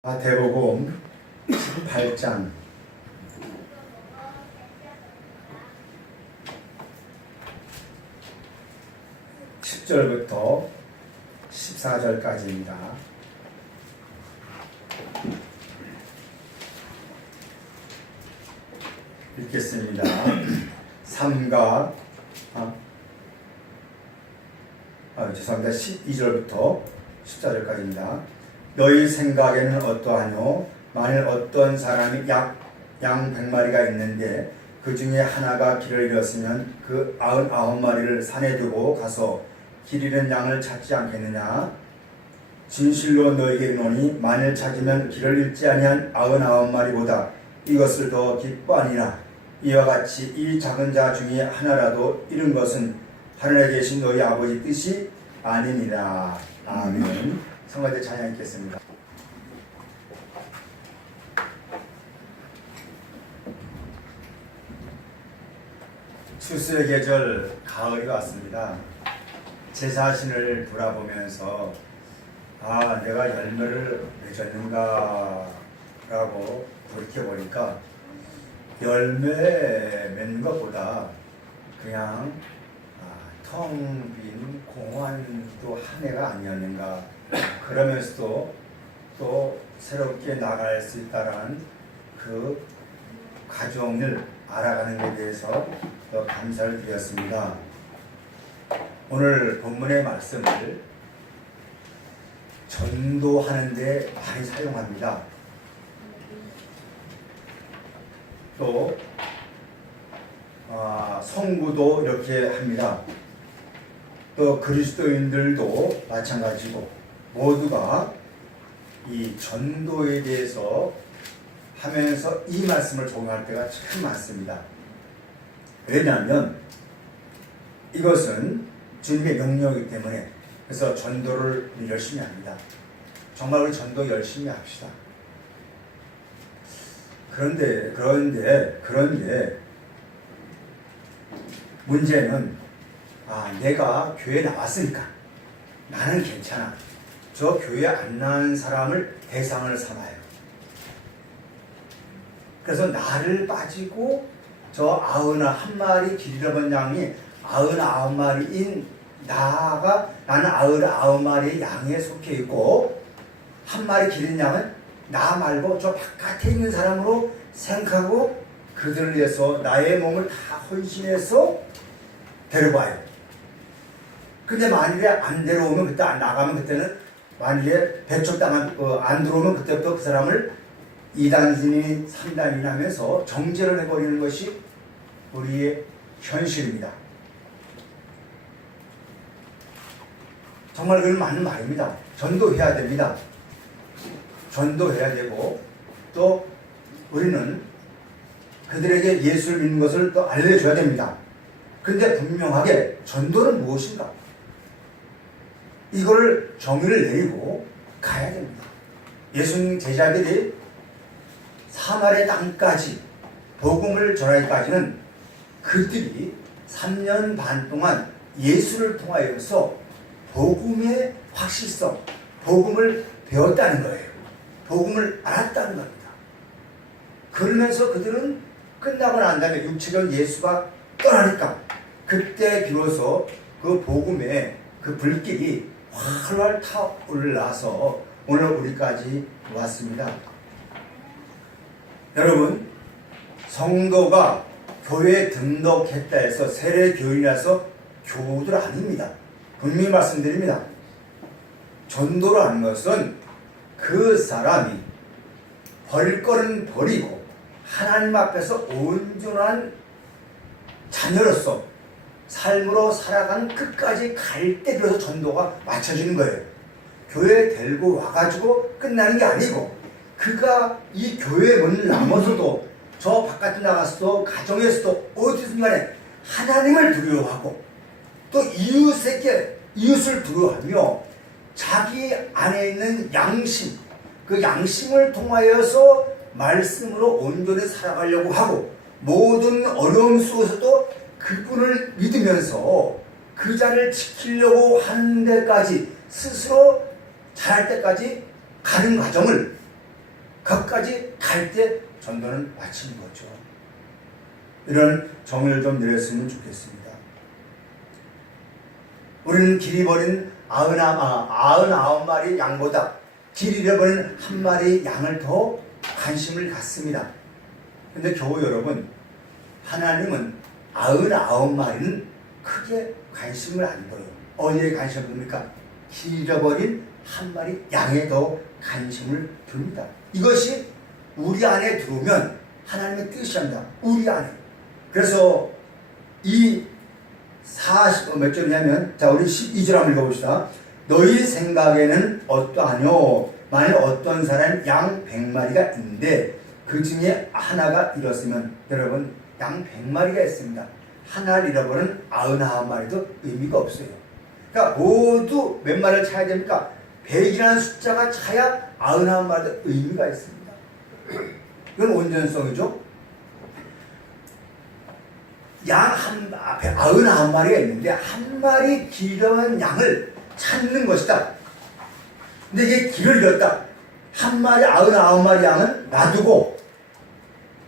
마태복음 18장 10절부터 14절까지입니다. 읽겠습니다. 12절부터 14절까지입니다. 너희 생각에는 어떠하뇨? 만일 어떤 사람이 양 100마리가 있는데 그 중에 하나가 길을 잃었으면 그 99마리를 산에 두고 가서 길 잃은 양을 찾지 않겠느냐? 진실로 너희에게 이르노니 만일 찾으면 길을 잃지 아니한 99마리보다 이것을 더 기뻐하니라. 이와 같이 이 작은 자 중에 하나라도 잃은 것은 하늘에 계신 너희 아버지 뜻이 아니니라. 아멘. 성가대 찬양 읽겠습니다. 추수의 계절 가을이 왔습니다. 제 자신을 돌아보면서 내가 열매를 맺었는가 라고 돌이켜보니까 열매 맺는 것보다 그냥 텅 빈 공허한 또 한 해가 아니었는가, 그러면서도 또 새롭게 나갈 수 있다는 그 과정을 알아가는 데 대해서 더 감사를 드렸습니다. 오늘 본문의 말씀을 전도하는 데 많이 사용합니다. 또 성구도 이렇게 합니다. 또 그리스도인들도 마찬가지고 모두가 이 전도에 대해서 하면서 이 말씀을 적용할 때가 참 많습니다. 왜냐하면 이것은 주님의 명령이기 때문에. 그래서 전도를 열심히 합니다. 정말 우리 전도 열심히 합시다. 그런데 문제는 내가 교회에 나왔으니까 나는 괜찮아. 저 교회 안 나온 사람을 대상을 삼아요. 그래서 나를 빠지고 저 91마리 길 잃어본 양이 99마리인 나는 99마리의 양에 속해 있고, 한 마리 길 잃은 양은 나 말고 저 바깥에 있는 사람으로 생각하고 그들을 위해서 나의 몸을 다 헌신해서 데려와요. 근데 만일에 안 데려오면, 그때 안 나가면, 그때는 만일에 안 들어오면 그때부터 그 사람을 2단이니 3단이니 하면서 정죄를 해버리는 것이 우리의 현실입니다. 정말 그건 맞는 말입니다. 전도해야 됩니다. 전도해야 되고, 또 우리는 그들에게 예수를 믿는 것을 또 알려줘야 됩니다. 근데 분명하게 전도는 무엇인가? 이걸 정의를 내리고 가야 됩니다. 예수님 제자들이 사마리아 땅까지 복음을 전하기까지는 그들이 3년 반 동안 예수를 통하여서 복음의 확실성, 복음을 배웠다는 거예요. 복음을 알았다는 겁니다. 그러면서 그들은 끝나고 난 다음에 육체적 예수가 떠나니까 그때 비로소 그 복음의 그 불길이 활활 타올라서 오늘 우리까지 왔습니다. 여러분, 성도가 교회에 등록했다 해서 세례교인이라서 교우들 아닙니다. 분명히 말씀드립니다. 전도를 하는 것은 그 사람이 버릴 거는 버리고 하나님 앞에서 온전한 자녀로서 삶으로 살아가는 끝까지 갈 때 비로소 전도가 맞춰지는 거예요. 교회에 데리고 와가지고 끝나는 게 아니고, 그가 이 교회 문을 넘어서도 저 바깥에 나가서도 가정에서도 어디든 간에 하나님을 두려워하고 또 이웃을 두려워하며 자기 안에 있는 양심, 그 양심을 통하여서 말씀으로 온전히 살아가려고 하고, 모든 어려움 속에서도 그분을 믿으면서 그 자리를 지키려고 하는 데까지, 스스로 잘할 때까지 가는 과정을 거기까지 갈 때 전도는 마치는 거죠. 이런 정을 좀 내렸으면 좋겠습니다. 우리는 길 잃어버린 99마리 양보다 길 잃어버린 한 마리 양을 더 관심을 갖습니다. 근데 교우 여러분, 하나님은 99마리는 크게 관심을 안 둬요. 어디에 관심을 둡니까? 길 잃어버린 한 마리 양에 더 관심을 둡니다. 이것이 우리 안에 들어오면 하나님의 뜻이 합니다. 우리 안에. 그래서 이 40, 몇 절이냐면, 자, 우리 12절 한번 읽어봅시다. 너희 생각에는 어떠하뇨? 만일 어떤 사람 양 100마리가 있는데 그 중에 하나가 잃었으면, 여러분, 양 100마리가 있습니다. 하나를 잃어버린 99마리도 의미가 없어요. 그러니까 모두 몇 마리를 차야 됩니까? 100이라는 숫자가 차야 99마리도 의미가 있습니다. 이건 온전성이죠. 양 99마리가 있는데 한 마리 길어진 양을 찾는 것이다. 근데 이게 길을 잃었다. 한 마리 99마리 양은 놔두고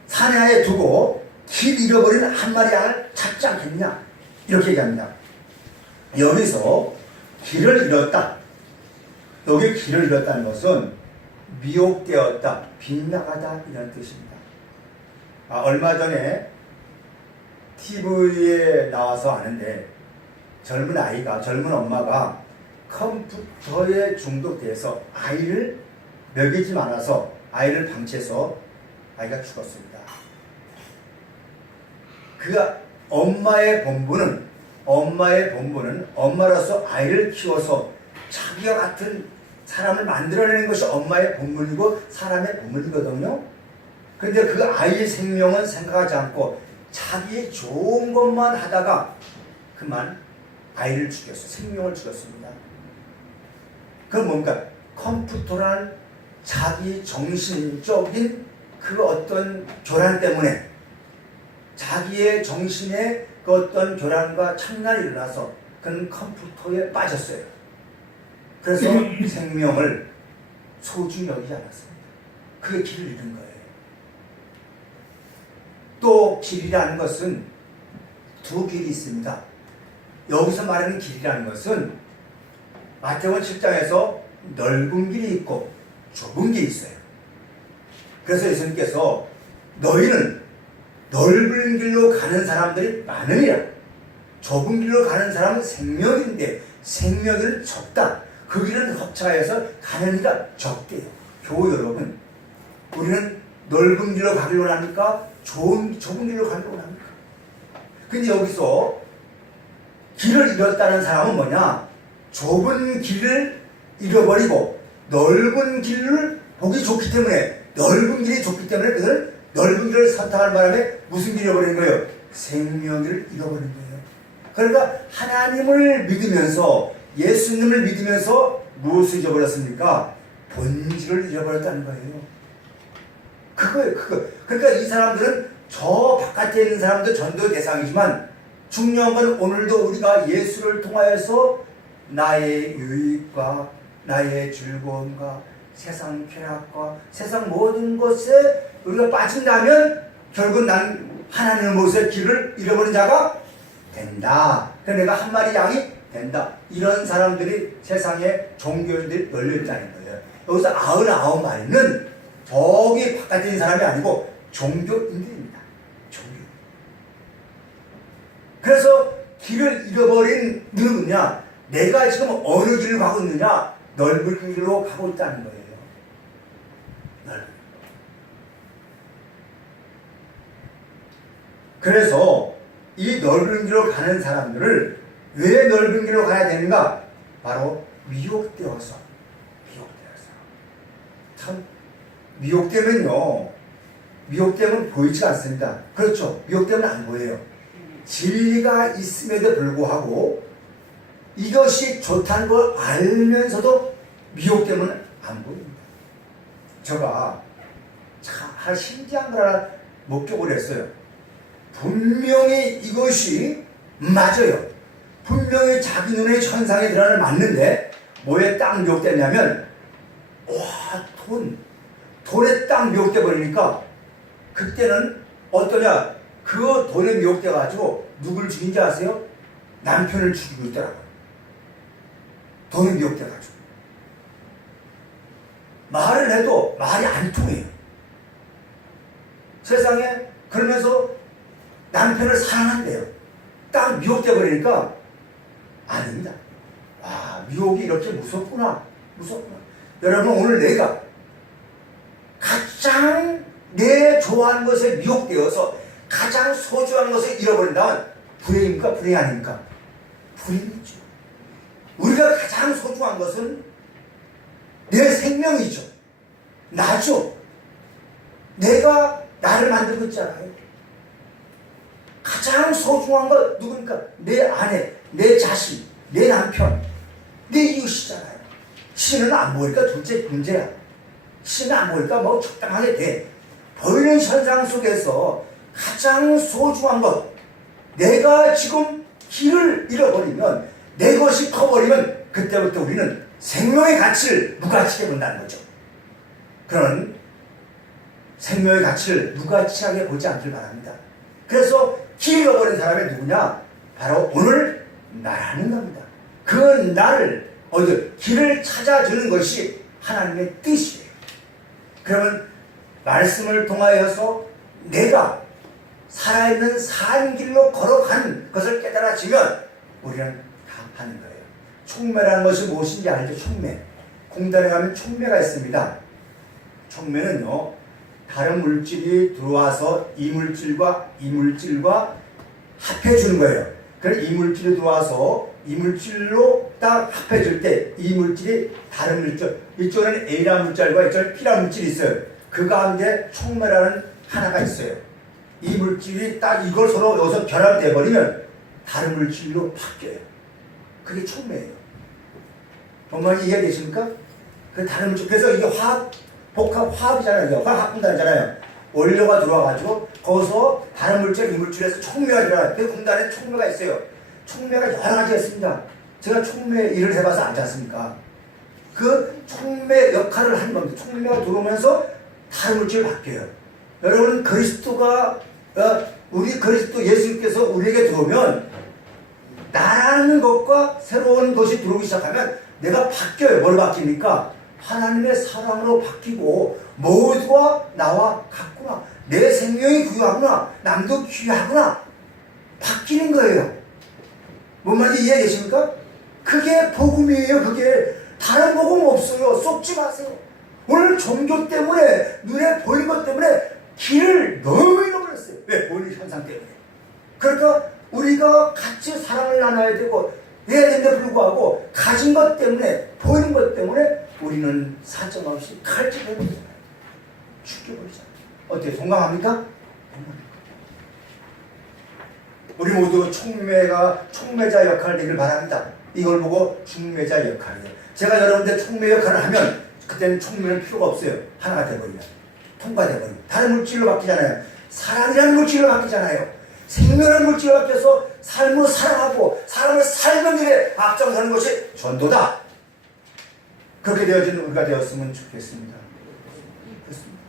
산야에 두고 길 잃어버린 한 마리 양을 찾지 않겠느냐, 이렇게 얘기합니다. 여기서 길을 잃었다. 여기 길을 잃었다는 것은 미혹되었다, 빗나가다 이런 뜻입니다. 얼마 전에 TV에 나와서 아는데 젊은 엄마가 컴퓨터에 중독돼서 아이를 먹이지 않아서 아이를 방치해서 아이가 죽었습니다. 그 엄마의 본분은 엄마로서 아이를 키워서 자기와 같은 사람을 만들어내는 것이 엄마의 본분이고 사람의 본분이거든요. 그런데 그 아이의 생명은 생각하지 않고 자기의 좋은 것만 하다가 그만 아이를 죽였어요. 생명을 죽였습니다. 그건 뭡니까? 컴퓨터란 자기 정신적인 그 어떤 교란 때문에 자기의 정신에 그 어떤 교란과 착란이 일어나서 그는 컴퓨터에 빠졌어요. 그래서 생명을 소중히 여기지 않았습니다. 그게 길을 잃은 거예요. 또 길이라는 것은 두 길이 있습니다. 여기서 말하는 길이라는 것은 마태복음 7장에서 넓은 길이 있고 좁은 길이 있어요. 그래서 예수님께서 너희는 넓은 길로 가는 사람들이 많으니라. 좁은 길로 가는 사람은 생명인데 생명은 적다. 그 길은 협차해서 가는 이가 적대요. 교우 여러분, 우리는 넓은 길로 가기로 합니까? 좁은 길로 가기로 합니까? 근데 여기서 길을 잃었다는 사람은 뭐냐? 좁은 길을 잃어버리고 넓은 길을 보기 좋기 때문에, 넓은 길이 좋기 때문에 그들은 넓은 길을 선택하는 바람에 무슨 길을 잃어버리는 거예요? 생명을 잃어버리는 거예요. 그러니까 하나님을 믿으면서, 예수님을 믿으면서 무엇을 잃어버렸습니까? 본질을 잃어버렸다는 거예요. 그거예요, 그거. 그러니까 이 사람들은 저 바깥에 있는 사람도 전도 대상이지만 중요한 건 오늘도 우리가 예수를 통하여서 나의 유익과 나의 즐거움과 세상 쾌락과 세상 모든 것에 우리가 빠진다면 결국 난 하나님의 모습의 길을 잃어버린 자가 된다. 그래서 내가 한 마리 양이 된다. 이런 사람들이 세상에 종교인들이 열려있다는 거예요. 여기서 99마리는 저기 바깥에 있는 사람이 아니고 종교인들입니다. 종교인. 그래서 길을 잃어버린 누구냐? 내가 지금 어느 길을 가고 있느냐? 넓은 길로 가고 있다는 거예요. 넓은. 그래서 이 넓은 길로 가는 사람들을 왜 넓은 길로 가야 되는가? 바로 미혹되어서. 참 미혹되면요, 미혹되면 보이지 않습니다. 그렇죠? 미혹되면 안 보여요. 진리가 있음에도 불구하고 이것이 좋다는 걸 알면서도 미혹되면 안 보입니다. 제가 참 신기한 걸 하나 목격을 했어요. 분명히 이것이 맞아요. 분명히 자기 눈에 현상이 드러나는 맞는데 뭐에 딱 미혹됐냐면, 와, 돈에 딱 미혹돼 버리니까 그때는 어떠냐? 그 돈에 미혹돼 가지고 누굴 죽인지 아세요? 남편을 죽이고 있더라고요. 돈에 미혹돼 가지고. 말을 해도 말이 안 통해요. 세상에. 그러면서 남편을 사랑한대요. 딱 미혹돼 버리니까 아닙니다. 아, 미혹이 이렇게 무섭구나. 무섭구나. 여러분, 오늘 내가 가장 내 좋아하는 것에 미혹되어서 가장 소중한 것을 잃어버린다면 불행입니까? 불행이 아닙니까? 불행이죠. 우리가 가장 소중한 것은 내 생명이죠. 나죠. 내가 나를 만들고 있잖아요. 가장 소중한 건 누굽니까? 내 아내, 내 자식, 내 남편, 내 이웃이잖아요. 신은 안 보니까 둘째 문제야. 신은 안 보니까 뭐 적당하게 돼. 보이는 현상 속에서 가장 소중한 것, 내가 지금 길을 잃어버리면, 내 것이 커버리면 그때부터 우리는 생명의 가치를 무가치하게 본다는 거죠. 그런 생명의 가치를 무가치하게 보지 않길 바랍니다. 그래서 길 잃어버린 사람이 누구냐? 바로 오늘 나라는 겁니다. 그 나를 길을 찾아주는 것이 하나님의 뜻이에요. 그러면 말씀을 통하여서 내가 살아있는 산 길로 걸어간 것을 깨달아지면 우리는 다 하는 거예요. 촉매라는 것이 무엇인지 알죠? 촉매. 공단에 가면 촉매가 있습니다. 촉매는요, 다른 물질이 들어와서 이 물질과 합해주는 거예요. 그래서 이 물질이 들어와서 이 물질로 딱 합해줄 때 이 물질이 다른 물질, 이쪽에는 A라는 물질과 이쪽에는 B라는 물질이 있어요. 그 가운데 촉매라는 하나가 있어요. 이 물질이 딱 이걸 서로 여기서 결합돼 버리면 다른 물질로 바뀌어요. 그게 촉매예요. 뭔 말인지 이해되십니까? 그 다른 물질. 그래서 이게 화합이잖아요. 화학분단이잖아요. 원료가 들어와가지고 거기서 다른 물질, 이 물질에서 촉매가 들어와요. 그 공단에 촉매가 있어요. 촉매가 여러 가지가 있습니다. 제가 촉매 일을 해봐서 알지 않습니까? 그 촉매 역할을 하는 겁니다. 촉매가 들어오면서 다른 물질이 바뀌어요. 여러분, 우리 그리스도 예수님께서 우리에게 들어오면 나라는 것과 새로운 것이 들어오기 시작하면 내가 바뀌어요. 뭘 바뀝니까? 하나님의 사랑으로 바뀌고 모두가 나와 같구나. 내 생명이 귀하구나. 남도 귀하구나. 바뀌는 거예요. 뭔 말인지 이해되십니까? 그게 복음이에요. 그게 다른 복음 없어요. 속지 마세요. 오늘 종교 때문에 눈에 보이는 것 때문에 길을 너무 잃어버렸어요. 왜? 보이는 현상 때문에. 그러니까 우리가 같이 사랑을 나눠야 되고 해야 되는데 불구하고 가진 것 때문에 보이는 것 때문에 우리는 사정없이 칼집해버리잖아요. 죽여버리잖아요. 어때요? 동감합니까? 우리 모두 촉매자 역할을 되길 바랍니다. 이걸 보고 중매자 역할이에요. 제가 여러분들 촉매 역할을 하면 그때는 촉매는 필요가 없어요. 하나가 되버리면. 통과되버리면. 다른 물질로 바뀌잖아요. 사랑이라는 물질로 바뀌잖아요. 생명이라는 물질로 바뀌어서 삶을 사랑하고 사람을 살던 일에 앞장서는 것이 전도다. 그렇게 되어지는 우리가 되었으면 좋겠습니다. 그렇습니다.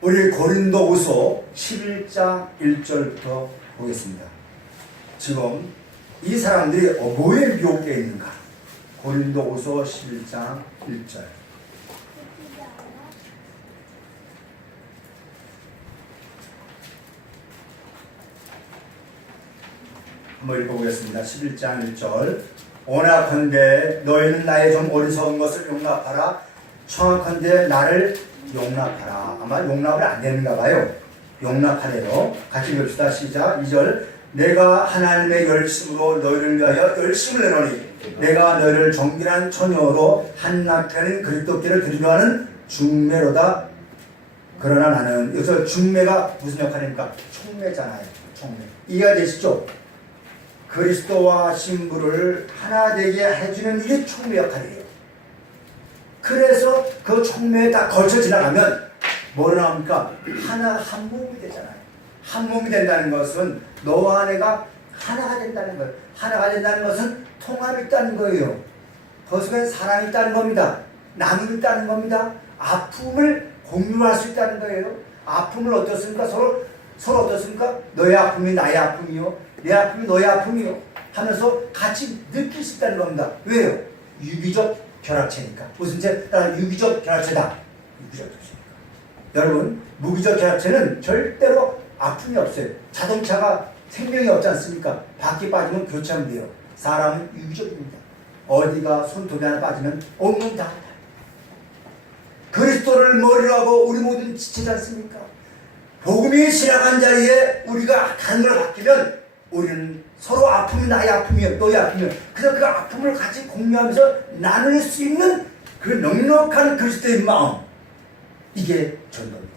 우리 고린도후서 11장 1절부터 보겠습니다. 지금 이 사람들이 뭐에 미혹되어 있는가? 고린도후서 11장 1절. 한번 읽어보겠습니다. 11장 1절. 오나컨대 너희는 나의 좀 어리석은 것을 용납하라. 청하컨대 나를 용납하라. 아마 용납을 안 되는가 봐요. 용납하래요. 같이 읽읍시다. 시작. 2절. 내가 하나님의 열심으로 너희를 위하여 열심을 내노니 내가 너희를 정결한 처녀로 한낱하는 그리스도께를 드리려 하는 중매로다. 그러나 나는 여기서 중매가 무슨 역할입니까? 촉매잖아요. 촉매. 이해가 되시죠? 그리스도와 신부를 하나 되게 해주는 일이 촉매 역할이에요. 그래서 그 촉매에 딱 걸쳐 지나가면 뭐로 나옵니까? 한 몸이 되잖아요. 한 몸이 된다는 것은 너와 내가 하나가 된다는 거예요. 하나가 된다는 것은 통합이 있다는 거예요. 그 속에 사랑이 있다는 겁니다. 나누고 있다는 겁니다. 아픔을 공유할 수 있다는 거예요. 아픔을 어떻습니까? 서로 어떻습니까? 너의 아픔이 나의 아픔이요, 내 아픔이 너의 아픔이요 하면서 같이 느낄 수 있다는 겁니다. 왜요? 유기적 결합체니까. 무슨 체? 유기적 결합체다. 유기적 결합체니까. 여러분, 무기적 결합체는 절대로 아픔이 없어요. 자동차가 생명이 없지 않습니까? 바퀴 빠지면 교체하면 돼요. 사람은 유기적입니다. 어디가 손톱이 하나 빠지면 온몸 다. 그리스도를 머리로 하고 우리 모두는 지치지 않습니까? 복음이 지나간 자리에 우리가 다른 걸 바뀌면 우리는 서로 아픔이 나의 아픔이요, 너의 아픔이요. 그래서 그 아픔을 같이 공유하면서 나눌 수 있는 그 넉넉한 그리스도의 마음, 이게 전도입니다.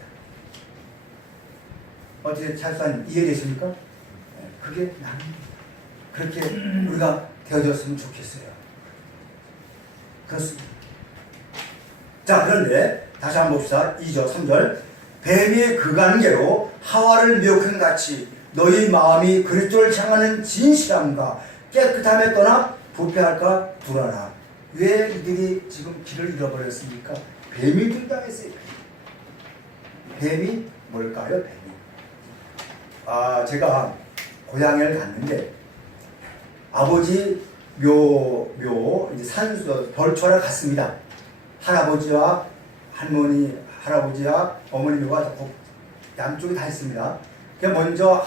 어떻게 찰수한 이해되십니까? 그게 나는 그렇게 우리가 되어졌으면 좋겠어요. 그렇습니다. 자, 그런데 다시 한번 봅시다. 2절, 3절. 뱀이 그간계로 하와를 미혹한 같이 너희 마음이 그리스도를 향하는 진실함과 깨끗함에 떠나 부패할까 두려라. 왜 이들이 지금 길을 잃어버렸습니까? 뱀이 등장했어요. 뱀이 뭘까요? 뱀이. 제가 고향을 갔는데 아버지 이제 산수 벌초를 갔습니다. 할아버지와 어머니 묘가 양쪽에 다 있습니다. 먼저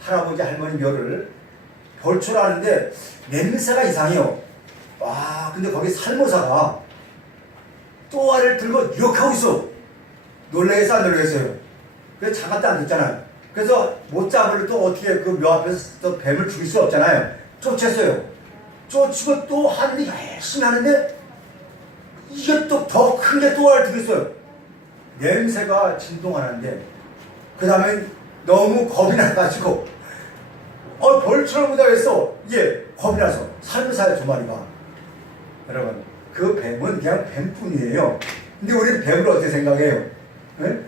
할아버지 할머니 묘를 벌초를 하는데 냄새가 이상해요. 와, 근데 거기 살모사가 또아를 들고 이렇게 하고 있어. 놀라겠어, 안 놀라겠어요? 그래서 장갑도 안 됐잖아요. 그래서 못 잡을 또 어떻게 그 묘 앞에서 또 뱀을 죽일 수 없잖아요. 쫓았어요. 쫓고 또 하는데 열심히 하는데 이게 또 더 큰 게 또아를 들고 있어요. 냄새가 진동하는데 그 다음에 너무 겁이 나가지고 벌처럼 못하겠어. 이게 겁이 나서 살면서요, 두 마리가. 여러분, 그 뱀은 그냥 뱀뿐이에요. 근데 우리는 뱀을 어떻게 생각해요? 네?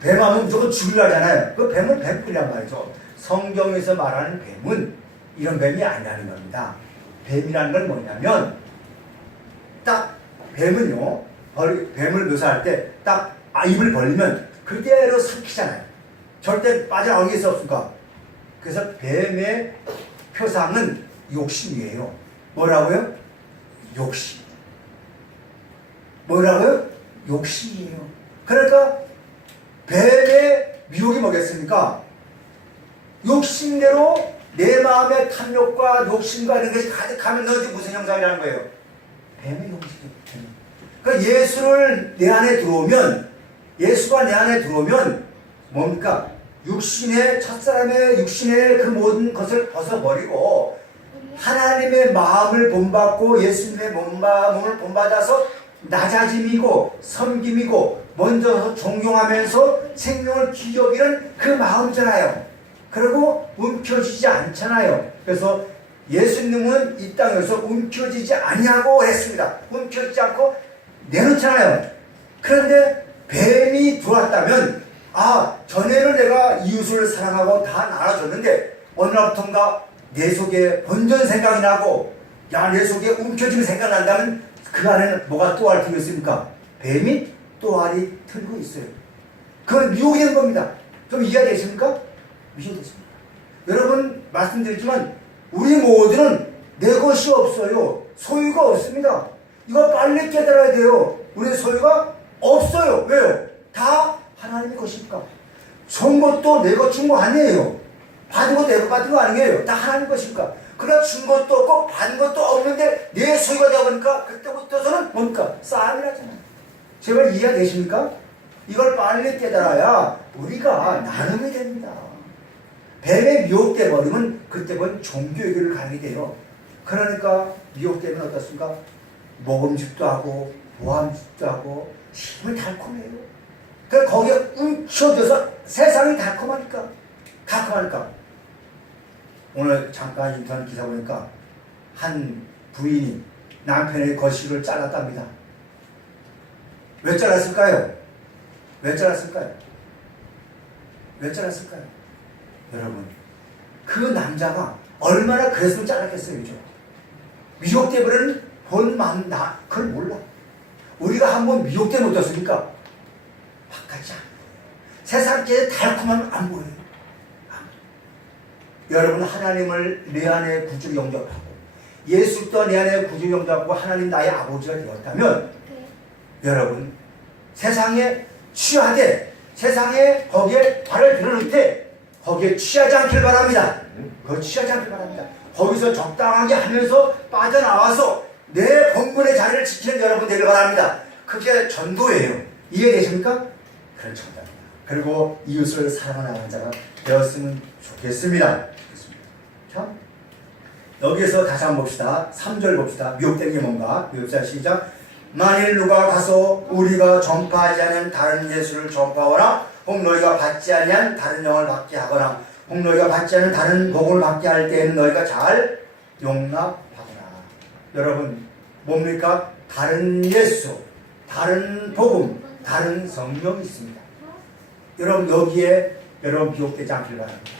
뱀하면 무조건 죽이려잖아요. 그 뱀은 뱀뿐이란 말이죠. 성경에서 말하는 뱀은 이런 뱀이 아니라는 겁니다. 뱀이라는 건 뭐냐면 딱 뱀은요, 뱀을 묘사할 때 딱 입을 벌리면 그대로 삼키잖아요. 절대 빠져나오게 수 없으니까. 그래서 뱀의 표상은 욕심이에요. 뭐라고요? 욕심. 뭐라고요? 욕심이에요. 그러니까 뱀의 미혹이 뭐겠습니까? 욕심대로 내 마음의 탐욕과 욕심과 이런 것이 가득하면 너희 무슨 형상이라는 거예요? 뱀의 형식이에요. 그러니까 예수가 내 안에 들어오면 뭡니까? 첫사람의 육신의 그 모든 것을 벗어버리고 하나님의 마음을 본받고 예수님의 몸을 본받아서 낮아짐이고 섬김이고 먼저 존경하면서 생명을 기여기는 그 마음이잖아요. 그리고 움켜쥐지 않잖아요. 그래서 예수님은 이 땅에서 움켜쥐지 아니하고 했습니다. 움켜쥐지 않고 내놓잖아요. 그런데 뱀이 들어왔다면 전에는 내가 이웃을 사랑하고 다 나눠줬는데 어느 날부터인가 내 속에 번전 생각이 나고 내 속에 움켜쥐는 생각이 난다면 그 안에는 뭐가 또알 들고 있습니까? 뱀이 또알이 들고 있어요. 그건 미혹이 된 겁니다. 좀 이해가 되십니까? 이해되십니까? 여러분, 말씀드리지만 우리 모두는 내 것이 없어요. 소유가 없습니다. 이거 빨리 깨달아야 돼요. 우리의 소유가 없어요. 왜요? 다 하나님의 것이니까. 준 것도 내 것 준 거 아니에요. 받은 것도 내 것 받은 거 아니에요. 다 하나님 것이니까. 그러나 준 것도 없고 받은 것도 없는데 내 소유가 되어 보니까 그때부터서는 뭡니까? 싸움이 나잖아요. 제발 이해가 되십니까? 이걸 빨리 깨달아야 우리가 나눔이 됩니다. 뱀에 미혹돼 버리면 그때는 종교의교를 가게 돼요. 그러니까 미혹되면 어떻습니까? 먹음직도 하고 보암직도 하고 힘이 달콤해요. 그러니까 거기에 움켜져서 세상이 달콤하니까 오늘 잠깐 인터넷 기사 보니까 한 부인이 남편의 거식을 잘랐답니다. 왜 잘랐을까요? 여러분, 그 남자가 얼마나 그랬으면 잘랐겠어요. 그죠? 미혹되버리는 본 마음 나 그걸 몰라. 우리가 한번 미혹되면 어떻습니까? 바깥이 안 보여요. 세상에 달콤하면 안 보여요. 여러분 하나님을 내 안에 구주 영접하고 예수 또한 내 안에 구주 영접하고 하나님 나의 아버지가 되었다면 여러분 세상에 취하되 세상에 거기에 발을 들어놓을 때 거기에 취하지 않길 바랍니다. 그거 취하지 않길 바랍니다. 거기서 적당하게 하면서 빠져나와서 내 본분의 자리를 지키는 여러분 되길 바랍니다. 그게 전도예요. 이해되십니까? 그런 전도입니다. 그리고 이웃을 사랑하는 자가 되었으면 좋겠습니다. 자, 여기에서 다시 한번 봅시다. 3절 봅시다. 미혹된 게 뭔가? 미혹자 시작. 만일 누가 가서 우리가 전파하지 않은 다른 예수를 전파하거나 혹 너희가 받지 아니한 다른 영을 받게 하거나 혹 너희가 받지 않은 다른 복을 받게 할 때에는 너희가 잘 용납하거나. 여러분 뭡니까? 다른 예수, 다른 복음, 다른 성령이 있습니다. 여러분 여기에 여러분 비혹되지 않길 바랍니다.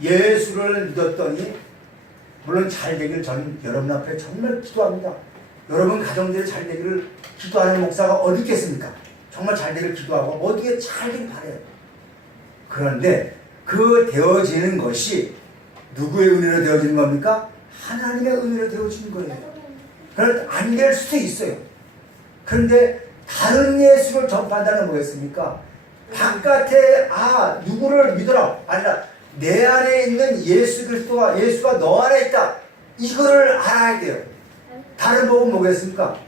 예수를 믿었더니 물론 잘 되기를 저는 여러분 앞에 정말 기도합니다. 여러분 가정들이 잘 되기를 기도하는 목사가 어디 있겠습니까? 정말 잘 되기를 기도하고 어디에 잘 되길 바래요. 그런데 그 되어지는 것이 누구의 은혜로 되어지는 겁니까? 하나님의 은혜로 되어지는 거예요. 그런데 안 될 수도 있어요. 그런데 다른 예수를 전파한다는 뭐겠습니까? 바깥에 누구를 믿어라 아니라 내 안에 있는 예수 그리스도와 예수가 너 안에 있다. 이거를 알아야 돼요. 다른 복음 뭐겠습니까?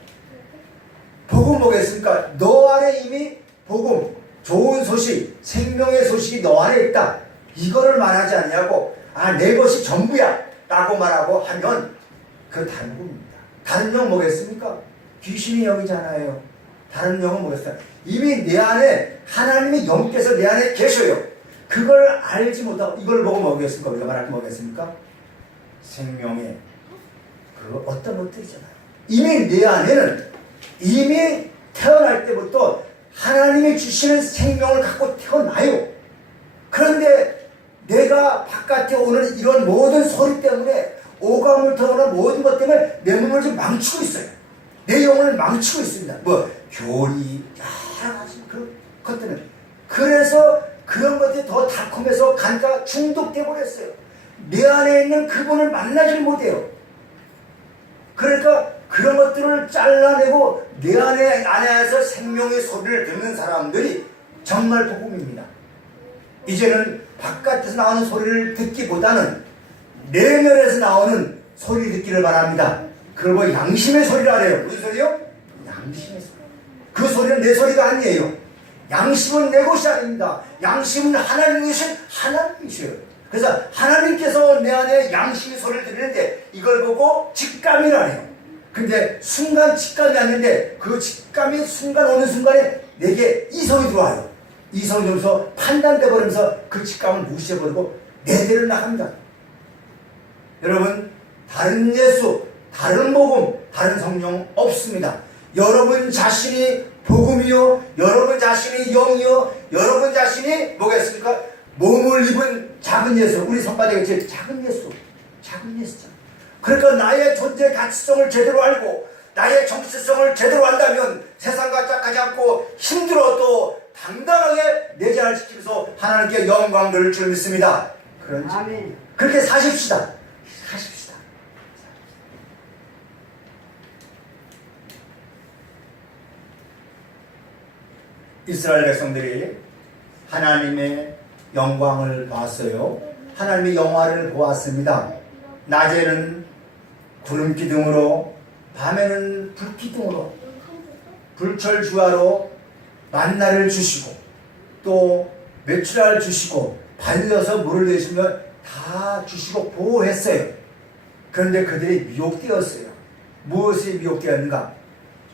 복음 뭐겠습니까? 너 안에 이미 복음, 좋은 소식, 생명의 소식이 너 안에 있다. 이거를 말하지 않냐고 내 것이 전부야 라고 말하고 하면 그 다른 복음입니다. 다른 영 뭐겠습니까? 귀신의 영이잖아요. 다른 영은 뭐겠어요? 이미 내 안에 하나님의 영께서 내 안에 계셔요. 그걸 알지 못하고 이걸 보고 뭐겠습니까? 우리가 말할 때 뭐겠습니까? 생명의 그 어떤 것들이잖아요. 이미 내 안에는 이미 태어날 때부터 하나님이 주시는 생명을 갖고 태어나요. 그런데 내가 바깥에 오는 이런 모든 소리 때문에 오감을 터오는 모든 것 때문에 내 몸을 좀 망치고 있어요. 내 영혼을 망치고 있습니다. 교리 여러 가지 그 것들은 그래서 그런 것들이 더 달콤해서 간가 중독돼 버렸어요. 내 안에 있는 그분을 만나질 못해요. 그러니까 그런 것들을 잘라내고 내 안에서 생명의 소리를 듣는 사람들이 정말 복음입니다. 이제는 바깥에서 나오는 소리를 듣기보다는 내면에서 나오는 소리 듣기를 바랍니다. 그걸 뭐 양심의 소리라 해요. 무슨 소리요? 양심의 소리. 그 소리는 내 소리가 아니에요. 양심은 내 것이 아닙니다. 양심은 하나님이신 하나님이셔요. 그래서 하나님께서 내 안에 양심의 소리를 들리는데 이걸 보고 직감이라네요. 근데 순간 직감이 왔는데 그 직감이 순간 오는 순간에 내게 이성이 들어와요. 이성이 들어서 판단돼 버리면서 그 직감을 무시해버리고 내 대로 나갑니다. 여러분 다른 예수, 다른 복음, 다른 성령 없습니다. 여러분 자신이 복음이요, 여러분 자신이 영이요, 여러분 자신이 뭐겠습니까? 몸을 입은 작은 예수. 우리 선바닥에 작은 예수, 작은 예수죠. 그러니까 나의 존재 가치성을 제대로 알고 나의 정체성을 제대로 안다면 세상과 짝하지 않고 힘들어도 당당하게 내 자를 지키면서 하나님께 영광 돌릴 줄 믿습니다. 그런지 그렇게 사십시다. 사십시다. 이스라엘 백성들이 하나님의 영광을 봤어요. 하나님의 영화를 보았습니다. 낮에는 구름 기둥으로, 밤에는 불 기둥으로, 불철주야로 만나를 주시고 또 메추라를 주시고 발려서 물을 내시며 다 주시고 보호했어요. 그런데 그들이 미혹되었어요. 무엇이 미혹되었는가?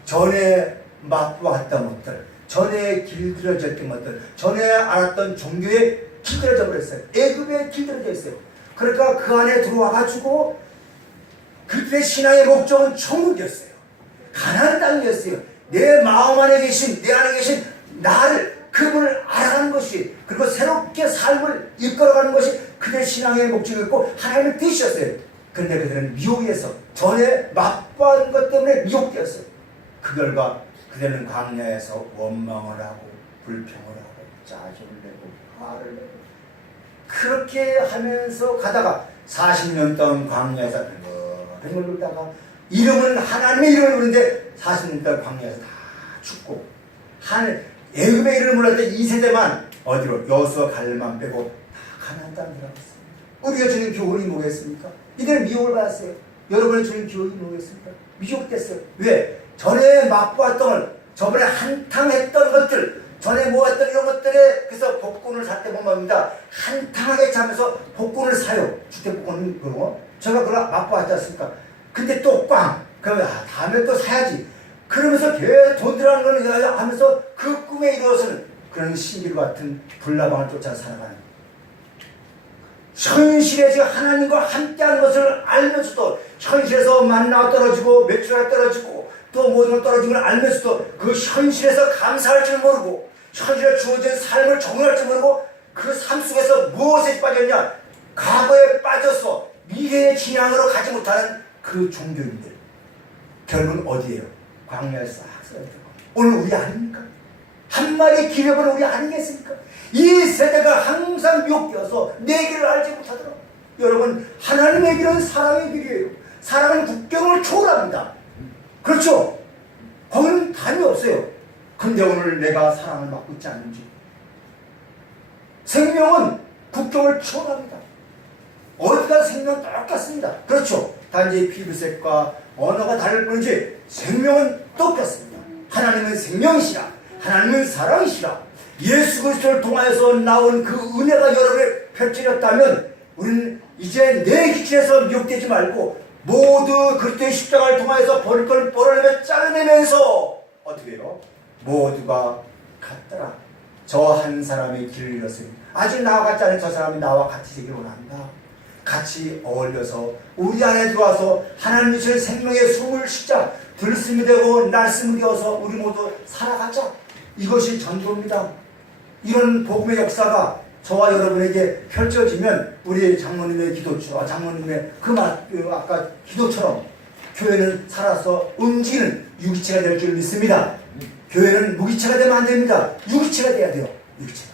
전에 맛보았던 것들, 전에 길들여졌던 것들, 전에 알았던 종교에 길들여져 버렸어요. 애굽에 길들여져 있어요. 그러니까 그 안에 들어와가지고 그들의 신앙의 목적은 천국이었어요. 가나안 땅이었어요. 내 마음 안에 계신, 내 안에 계신 나를, 그분을 알아가는 것이, 그리고 새롭게 삶을 이끌어가는 것이 그들의 신앙의 목적이었고 하나님의 뜻이었어요. 그런데 그들은 미혹에서 전에 맛본 것 때문에 미혹되었어요. 그 결과 그들은 광야에서 원망을 하고 불평을 하고 짜증을 내고 화를 내고 그렇게 하면서 가다가 40년 동안 광야에서 뱅글 돌다가 이름은 하나님의 이름을 부르는데 40년 동안 광야에서 다 죽고 애굽의 이름을 몰랐던 2세대만 어디로 여수와 갈렙만 빼고 다 가나안 땅에 들어갔어요. 우리가 주는 교훈이 뭐겠습니까? 이들은 미혹을 받았어요. 여러분이 주는 교훈이 뭐겠습니까? 미혹됐어요. 왜? 전에 맛보았던 걸, 저번에 한탕했던 것들, 전에 모았던 이런 것들에 그래서 복권을 살 때 보면 한탕하게 차면서 복권을 사요. 주택복권은 그러고 제가 그걸 맛보았지 않습니까? 근데 또 꽝! 그러면 다음에 또 사야지. 그러면서 계속 돈 들어가는 걸 하면서 그 꿈에 이루어서는 그런 신비로 같은 불나방을 쫓아 살아가는 현실에 지금 하나님과 함께하는 것을 알면서도 현실에서 만나가 떨어지고 매출이 떨어지고 또 모든 걸 떨어진 걸 알면서도 그 현실에서 감사할 줄 모르고 현실에 주어진 삶을 적응할 줄 모르고 그 삶 속에서 무엇에 빠졌냐? 과거에 빠져서 미래의 진앙으로 가지 못하는 그 종교인들 결국은 어디에요? 광야에 싹 썰어들고 오늘 우리 아닙니까? 한 마리 기려버린 우리 아니겠습니까? 이 세대가 항상 미혹되어서 내 길을 알지 못하더라. 여러분 하나님의 길은 사랑의 길이에요. 사랑은 국경을 초월합니다. 그렇죠? 거기는 담이 없어요. 근데 오늘 내가 사랑을 받고 있지 않는지 생명은 국경을 초월합니다. 어디가 생명 똑같습니다. 그렇죠? 단지 피부색과 언어가 다를 뿐이지 생명은 똑같습니다. 하나님은 생명이시라. 하나님은 사랑이시라. 예수 그리스도를 통하여서 나온 그 은혜가 여러분에 펼쳐졌다면 우리는 이제 내 기준에서 미혹되지 말고 모두 그리스도의 십자가를 통하여서 버릴 걸 뽑아내며 잘라내면서 어떻게 해요? 모두가 같더라. 저 한 사람의 길을 잃었으니 아직 나와 같지 않은 저 사람이 나와 같이 되기를 원한다. 같이 어울려서 우리 안에 들어와서 하나님 주신 생명의 숨을 쉬자 들숨이 되고 날숨이 되어서 우리 모두 살아가자. 이것이 전도입니다. 이런 복음의 역사가 저와 여러분에게 펼쳐지면 우리 장모님의 기도처럼 장모님의 아까 기도처럼 교회는 살아서 움직이는 유기체가 될 줄 믿습니다. 교회는 무기체가 되면 안 됩니다. 유기체가 돼야 돼요. 유기체가.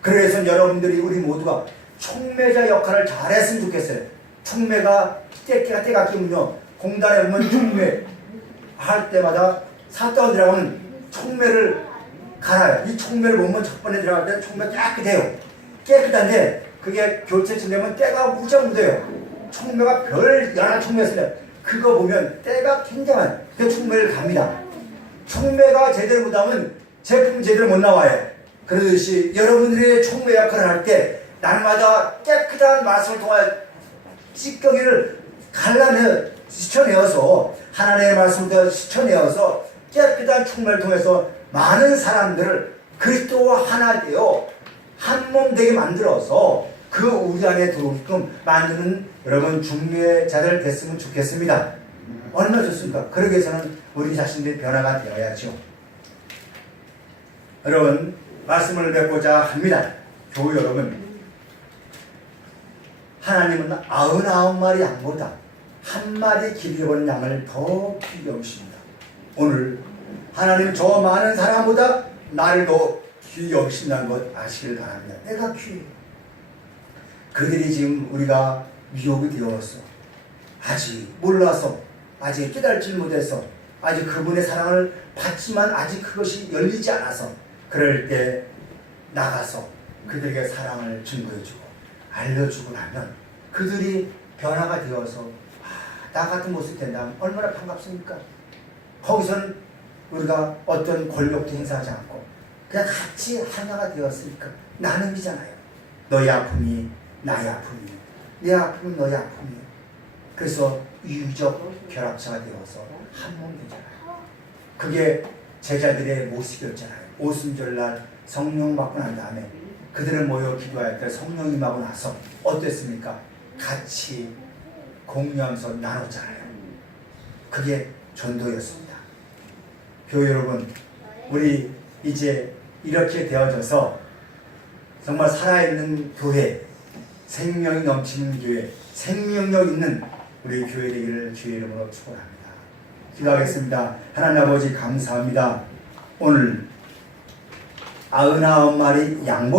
그래서 여러분들이 우리 모두가 촉매자 역할을 잘했으면 좋겠어요. 촉매가 때가 끼면요 공단에 보면 촉매 할 때마다 사건 들어가면 촉매를 갈아요. 이 촉매를 보면 첫 번에 들어갈 때 촉매 깨끗해요. 깨끗한데 그게 교체쯤 되면 때가 무지하게 묻어요. 촉매가 별 연한 촉매였어요. 그거 보면 때가 굉장한 그 촉매를 갑니다. 촉매가 제대로 묻으면 제품 제대로 못 나와요. 그러듯이 여러분들의 촉매 역할을 할 때 날마다 깨끗한 말씀을 통하여 찌꺼기를 씻어내어서 하나님의 말씀을 씻어내어서 깨끗한 촉매를 통해서 많은 사람들을 그리스도와 하나 되어 한 몸 되게 만들어서 그 우리 안에 들어오게끔 만드는 여러분 중매자들 됐으면 좋겠습니다. 얼마나 좋습니까? 그러기 위해서는 우리 자신들이 변화가 되어야죠. 여러분 말씀을 뵙고자 합니다. 교우 여러분 하나님은 99마리 양보다 한 마리 길이본 양을 더 귀히 여기십니다. 오늘 하나님 저 많은 사람보다 나를 더 귀히 여기신다는 것 아시길 바랍니다. 내가 귀해. 그들이 지금 우리가 미혹이 되어서 아직 몰라서 아직 깨달지 못해서 아직 그분의 사랑을 받지만 아직 그것이 열리지 않아서 그럴 때 나가서 그들에게 사랑을 증거해주고 알려주고 나면 그들이 변화가 되어서 나 같은 모습이 된다면 얼마나 반갑습니까? 거기서는 우리가 어떤 권력도 행사하지 않고 그냥 같이 하나가 되었으니까 나눔이잖아요. 너의 아픔이 나의 아픔이에요. 내 아픔은 너의 아픔이에요. 그래서 유적 결합체가 되어서 한 몸 되잖아요. 그게 제자들의 모습이었잖아요. 오순절날 성령 받고 난 다음에 그들은 모여 기도할 때 성령 임하고 나서 어땠습니까? 같이 공유하면서 나눴잖아요. 그게 전도였습니다. 교회 여러분, 우리 이제 이렇게 되어져서 정말 살아있는 교회, 생명이 넘치는 교회, 생명력 있는 우리 교회 되기를 주의 이름으로 축원합니다. 기도하겠습니다. 하나님 아버지 감사합니다. 오늘 99마리 양복